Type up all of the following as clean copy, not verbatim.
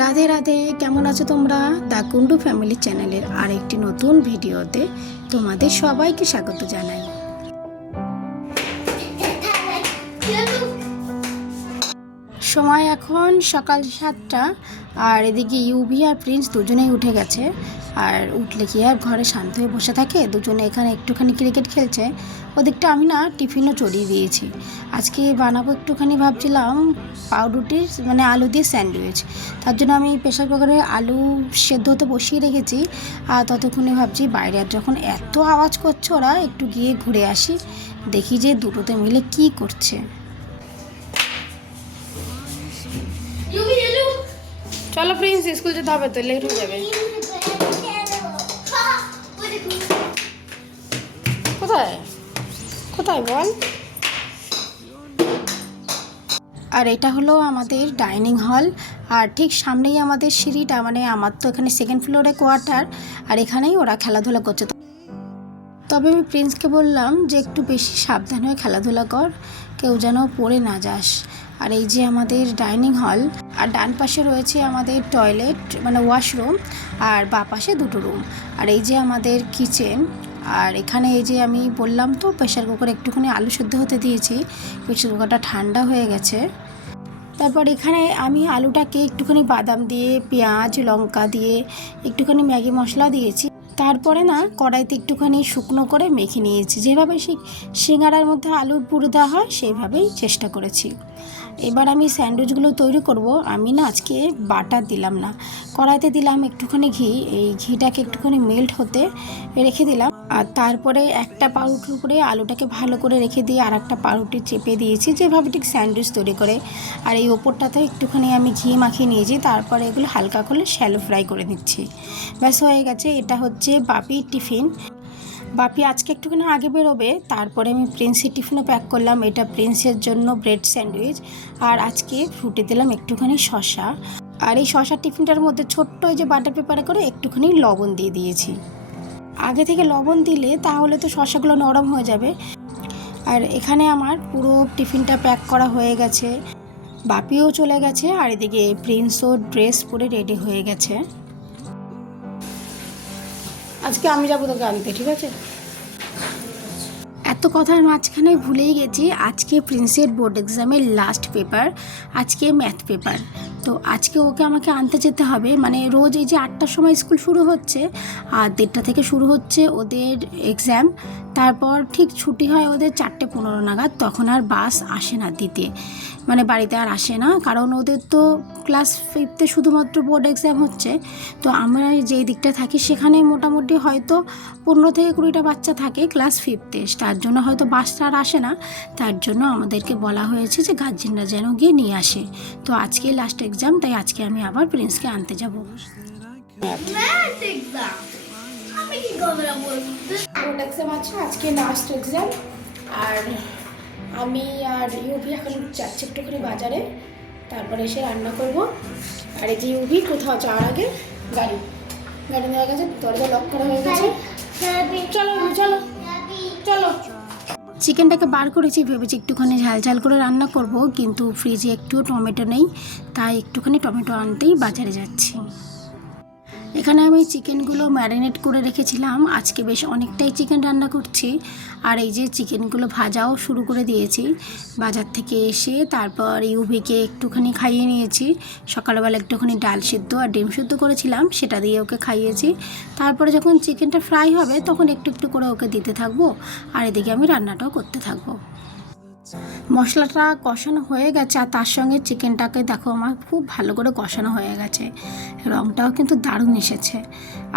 রাধে রাধে, কেমন আছো তোমরা? দ্য কুন্ডু ফ্যামিলি চ্যানেলের আরেকটি নতুন ভিডিওতে তোমাদের সবাইকে স্বাগত জানাই। সময় এখন সকাল 7টা, আর এদিকে ইউভি আর প্রিন্স দুজনেই উঠে গেছে। আর উঠলে কি আর ঘরে শান্ত হয়ে বসে থাকে? দুজনে এখানে একটুখানি ক্রিকেট খেলছে। ওদিকটা আমি না টিফিনও চড়িয়ে দিয়েছি। আজকে বানাবো একটুখানি, ভাবছিলাম পাউরুটির মানে আলু দিয়ে স্যান্ডউইচ। তার জন্য আমি প্রেসার কুকারে আলু সেদ্ধ হতে বসিয়ে রেখেছি। আর ততক্ষণে ভাবছি বাইরে আর যখন এত আওয়াজ করছে ওরা, একটু গিয়ে ঘুরে আসি, দেখি যে দুটোতে মিলে কি করছে। চলো প্রিন্স, স্কুল যেতে হবে তো, লেট হয়ে যাবে। কোথায় কোথায় বল? আর এটা হলো আমাদের ডাইনিং হল, আর ঠিক সামনেই আমাদের সিঁড়িটা, মানে আমার তো এখানে সেকেন্ড ফ্লোরে কোয়ার্টার, আর এখানেই ওরা খেলাধুলা করছে। তবে আমি প্রিন্সকে বললাম যে একটু বেশি সাবধান হয়ে খেলাধুলা কর, কেউ যেন পড়ে না যাস। আর এই যে আমাদের ডাইনিং হল, আর ডান পাশে রয়েছে আমাদের টয়লেট মানে ওয়াশরুম, আর বাঁ পাশে দুটো রুম। আর এই যে আমাদের কিচেন। আর এখানে এই যে আমি বললাম তো প্রেসার কুকারে একটুখানি আলু সেদ্ধ হতে দিয়েছি, প্রেসার কুকারটা ঠান্ডা হয়ে গেছে। তারপর এখানে আমি আলুটাকে একটুখানি বাদাম দিয়ে, পেঁয়াজ লঙ্কা দিয়ে, একটুখানি ম্যাগি মশলা দিয়েছি। তারপরে না কড়াইতে একটুখানি শুকনো করে মেখে নিয়েছি, যেভাবে সিঙ্গাড়ার মধ্যে আলুর পুর দেওয়া হয় সেইভাবেই চেষ্টা করেছি। এবার আমি স্যান্ডউইচগুলো তৈরি করব। আমি না আজকে বাটার দিলাম না, কড়াইতে দিলাম একটুখানি ঘি। এই ঘিটাকে একটুখানি মেল্ট হতে রেখে দিলাম, আর তারপরে একটা পাউরুটির উপরে আলুটাকে ভালো করে রেখে দিয়ে আর একটা পাউরুটি চেপে দিয়েছি, যেভাবে ঠিক স্যান্ডউইচ তৈরি করে। আর এই ওপরটাতে একটুখানি আমি ঘি মাখিয়ে নিয়েছি। তারপরে এগুলো হালকা করে শ্যালো ফ্রাই করে নিচ্ছি। ব্যাস হয়ে গেছে। এটা হচ্ছে বাপির টিফিন। বাপি আজকে একটুখানি আগে বেরোবে। তারপরে আমি প্রিন্সের টিফিনও প্যাক করলাম। এটা প্রিন্সের জন্য ব্রেড স্যান্ডউইচ, আর আজকে ফুটে দিলাম একটুখানি শসা। আর এই শসার টিফিনটার মধ্যে ছোট্ট এই যে বাটার পেপারে করে একটুখানি লবণ দিয়ে দিয়েছি। আগে থেকে লবণ দিলে তাহলে তো শসাগুলো নরম হয়ে যাবে। আর এখানে আমার পুরো টিফিনটা প্যাক করা হয়ে গেছে। বাপিও চলে গেছে, আর এদিকে প্রিন্সও ড্রেস পরে রেডি হয়ে গেছে। আজকে আমি যাবো তোকে আনতে, ঠিক আছে? এত কথার মাঝখানে ভুলেই গেছি, আজকে প্রিন্সের বোর্ড এক্সামের লাস্ট পেপার, আজকে ম্যাথ পেপার। তো আজকে ওকে আমাকে আনতে যেতে হবে। মানে রোজ এই যে 8টার সময় স্কুল শুরু হচ্ছে, আর 1:30 থেকে শুরু হচ্ছে ওদের এক্সাম। তারপর ঠিক ছুটি হয় ওদের 4:15 নাগাদ। তখন আর বাস আসে না দিতে, মানে বাড়িতে আর আসে না, কারণ ওদের তো ক্লাস 5-তে শুধুমাত্র বোর্ড এক্সাম হচ্ছে। তো আমরা যেই দিকটা থাকি সেখানে মোটামুটি হয়তো 15 থেকে 20টা বাচ্চা থাকে ক্লাস 5-তে। তার জন্য হয়তো বাসটা আর আসে না। তার জন্য আমাদেরকে বলা হয়েছে যে গার্জেনরা যেন গিয়ে নিয়ে আসে। তো আজকে লাস্ট এক্সাম, তাই আজকে আমি আবার প্রিন্সকে আনতে যাব। বোর্ড এক্সাম আছে আজকে, লাস্ট এক্সাম। আর আমি আর ইউভি এখন যাচ্ছি একটুখানি বাজারে, তারপরে এসে রান্না করব। আর এই যে ইউভি কোথাও যাওয়ার আগে গাড়ি নেওয়া গেছে, দরজা লক করা হয়ে গেছে। চলো চলো চলো। চিকেনটাকে বার করেছি, ভেবেছি একটুখানি ঝাল ঝাল করে রান্না করব, কিন্তু ফ্রিজে একটু টমেটো নেই, তাই একটুখানি টমেটো আনতেই বাজারে যাচ্ছি। এখানে আমি চিকেনগুলো ম্যারিনেট করে রেখেছিলাম। আজকে বেশ অনেকটাই চিকেন রান্না করছি। আর এই যে চিকেনগুলো ভাজাও শুরু করে দিয়েছি বাজার থেকে এসে। তারপর ইউভিকে একটুখানি খাইয়ে নিয়েছি। সকালবেলা একটুখানি ডাল সিদ্ধ আর ডিম সিদ্ধ করেছিলাম, সেটা দিয়ে ওকে খাইয়েছি। তারপরে যখন চিকেনটা ফ্রাই হবে তখন একটু একটু করে ওকে দিতে থাকবো, আর এদিকে আমি রান্নাটাও করতে থাকবো। মশলাটা কষানো হয়ে গেছে, আর তার সঙ্গে চিকেনটাকে দেখো আমার খুব ভালো করে কষানো হয়ে গেছে। রঙটাও কিন্তু দারুণ এসেছে।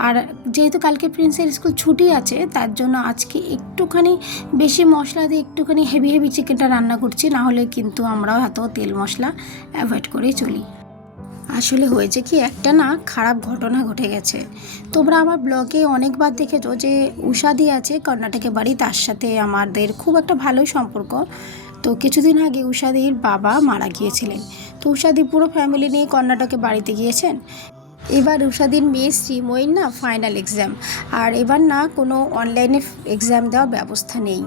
আর যেহেতু কালকে প্রিন্সের স্কুল ছুটি আছে, তার জন্য আজকে একটুখানি বেশি মশলা দিয়ে একটুখানি হেভি চিকেনটা রান্না করছি। না হলে কিন্তু আমরাও এত তেল মশলা অ্যাভয়েড করেই চলি। আসলে হয়েছে কি, একটা না খারাপ ঘটনা ঘটে গেছে। তোমরা আমার ব্লগে অনেকবার দেখেছো যে উষাদি আছে কর্ণাটকে বাড়ি, তার সাথে আমাদের খুব একটা ভালোই সম্পর্ক। তো কিছুদিন আগে উষাদির বাবা মারা গিয়েছিলেন। তো উষাদি পুরো ফ্যামিলি নিয়ে কর্ণাটকে বাড়িতে গিয়েছেন। এবার উষাদির মেয়ে শ্রীময়ীর না ফাইনাল এক্সাম, আর এবার না কোনো অনলাইনে এক্সাম দেওয়ার ব্যবস্থা নেই।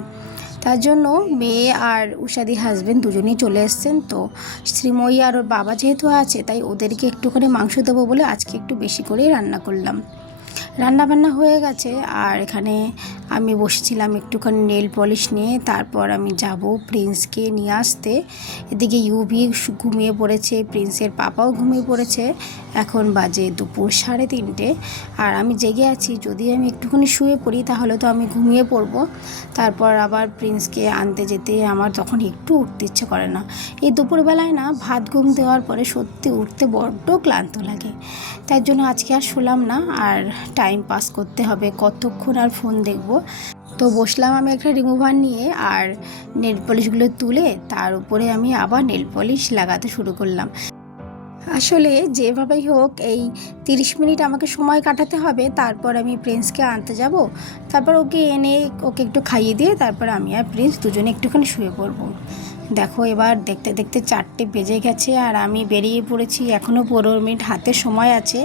তার জন্য মেয়ে আর উষাদির হাজবেন্ড দুজনেই চলে এসেছেন। তো শ্রীময়ী আর ওর বাবা যেহেতু আছে, তাই ওদেরকে একটুখানি মাংস দেবো বলে আজকে একটু বেশি করেই রান্না করলাম। রান্নাবান্না হয়ে গেছে, আর এখানে আমি বসেছিলাম একটুখানি নেল পলিশ নিয়ে। তারপর আমি যাব প্রিন্সকে নিয়ে আসতে। এদিকে ইউভি ঘুমিয়ে পড়েছে, প্রিন্সের পাপাও ঘুমিয়ে পড়েছে। এখন বাজে দুপুর 3:30, আর আমি জেগে আছি। যদি আমি একটুখানি শুয়ে পড়ি তাহলে তো আমি ঘুমিয়ে পড়বো। তারপর আবার প্রিন্সকে আনতে যেতে আমার তখন একটু উঠতে ইচ্ছে করে না। এই দুপুরবেলায় না ভাত ঘুম দেওয়ার পরে সত্যি উঠতে বড্ড ক্লান্ত লাগে। তাই জন্য আজকে আর শুলাম না, আর টাইম পাস করতে হবে, কতক্ষণ আর ফোন দেখব। তো বসলাম আমি একটা রিমুভার নিয়ে, আর নেল পলিশগুলো তুলে তার উপরে আমি আবার নেল পলিশ লাগাতে শুরু করলাম। আসলে যেভাবেই হোক এই 30 মিনিট আমাকে সময় কাটাতে হবে। তারপর আমি প্রিন্সকে আনতে যাব, তারপর ওকে এনে ওকে একটু খাইয়ে দিয়ে তারপর আমি আর প্রিন্স দুজনে একটুখানি শুয়ে পড়বো। দেখো এবার দেখতে দেখতে 4টে বেজে গেছে, আর আমি বেরিয়ে পড়েছি। এখনও 15 মিনিট হাতে সময় আছে,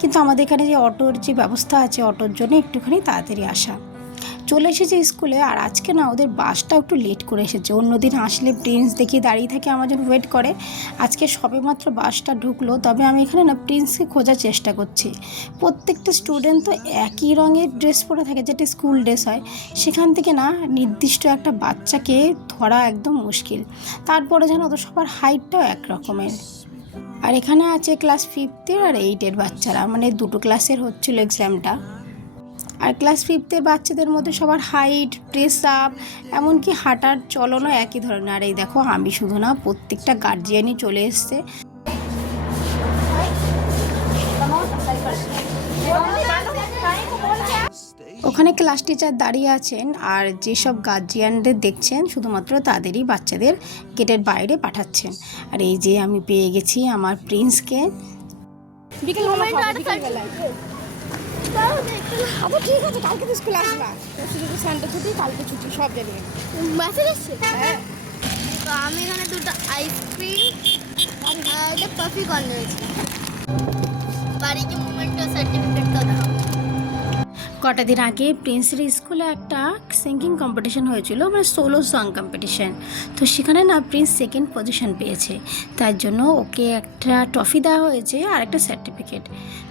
কিন্তু আমাদের এখানে যে অটোর যে ব্যবস্থা আছে, অটোর জন্য একটুখানি তাড়াতাড়ি আসা। চলে এসেছে স্কুলে, আর আজকে না ওদের বাসটা একটু লেট করে এসেছে। অন্যদিন আসলে প্রিন্স দেখি দাঁড়িয়ে থাকে, আমার জন্য ওয়েট করে। আজকে সবেমাত্র বাসটা ঢুকলো, তবে আমি এখানে না প্রিন্সকে খোঁজার চেষ্টা করছি। প্রত্যেকটা স্টুডেন্ট তো একই রঙের ড্রেস পরে থাকে, যেটা স্কুল ড্রেস হয়। সেখান থেকে না নির্দিষ্ট একটা বাচ্চাকে ধরা একদম মুশকিল। তারপরে যেন ওদের সবার হাইটটাও এক রকমের। আর এখানে আছে ক্লাস 5 আর 8 বাচ্চারা, মানে দুটো ক্লাসের হচ্ছিল এক্সামটা। আর ক্লাস 5 বাচ্চাদের মধ্যে সবার হাইট, ড্রেস আপ, এমনকি হাঁটার চলনও একই ধরনের। আর এই দেখো আমি শুধু না, প্রত্যেকটা গার্জিয়ানই চলে এসছে। ওখানে ক্লাস টিচার দাঁড়িয়ে আছেন, আর যেসব গার্জিয়ানদের দেখছেন শুধুমাত্র তাদেরই বাচ্চাদের গেটের বাইরে পাঠাচ্ছেন। আর এই যে আমি পেয়ে গেছি আমার প্রিন্সকে। আচ্ছা ঠিক আছে, কালকে তো স্কুল আসবা, সানডে ছুটি, কালকে ছুটি, সব জানি। মেসেজ আসছে? হ্যাঁ। তো আমি এখানে দুটো আইসক্রিম আর একটা কফি কর্ন রয়েছে। বাড়ি কি মোমেন্টো সার্টিফিকেট তো দাও। কটা দিন আগে প্রিন্সের স্কুলে একটা সিঙ্গিং কম্পিটিশন হয়েছিল, মানে সোলো সং কম্পিটিশন। তো সেখানে না প্রিন্স 2nd পজিশন পেয়েছে। তার জন্য ওকে একটা ট্রফি দেওয়া হয়েছে আর একটা সার্টিফিকেট।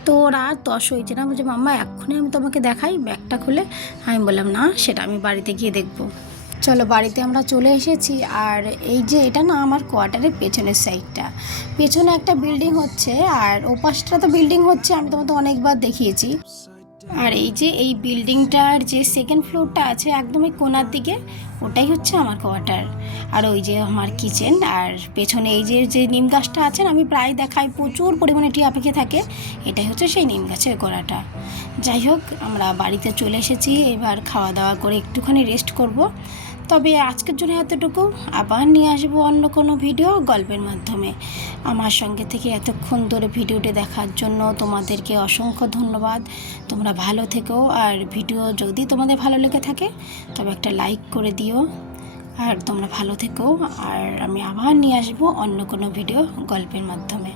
তো ওরা তস হয়েছে না, বলছে মাম্মা এক্ষুনি আমি তোমাকে দেখাই ব্যাগটা খুলে। আমি বললাম না, সেটা আমি বাড়িতে গিয়ে দেখবো। চলো বাড়িতে আমরা চলে এসেছি। আর এই যে এটা না আমার কোয়ার্টারের পেছনের সাইডটা, পেছনে একটা বিল্ডিং হচ্ছে, আর ওপাশটা তো বিল্ডিং হচ্ছে, আমি তোমাকে অনেকবার দেখিয়েছি। আর এই যে এই বিল্ডিংটার যে 2nd ফ্লোরটা আছে একদম এই কোণার দিকে, ওটাই হচ্ছে আমার কোয়ার্টার। আর ওই যে আমার কিচেন, আর পেছনে এই যে নিম গাছটা আছেন, আমি প্রায় দেখাই প্রচুর পরিমাণে টিয়া পাখি থাকে, এটাই হচ্ছে সেই নিম গাছের গোড়াটা। যাই হোক, আমরা বাড়িতে চলে এসেছি, এবার খাওয়া দাওয়া করে একটুখানি রেস্ট করব। তবে আজকের জন্য এতটুকু, আবার নিয়ে আসবো অন্য কোনো ভিডিও গল্পের মাধ্যমে। আমার সঙ্গে থেকে এতক্ষণ ধরে ভিডিওটি দেখার জন্য তোমাদেরকে অসংখ্য ধন্যবাদ। তোমরা ভালো থেকো, আর ভিডিও যদি তোমাদের ভালো লেগে থাকে তবে একটা লাইক করে দিও। আর তোমরা ভালো থেকো, আর আমি আবার নিয়ে আসবো অন্য কোনো ভিডিও গল্পের মাধ্যমে।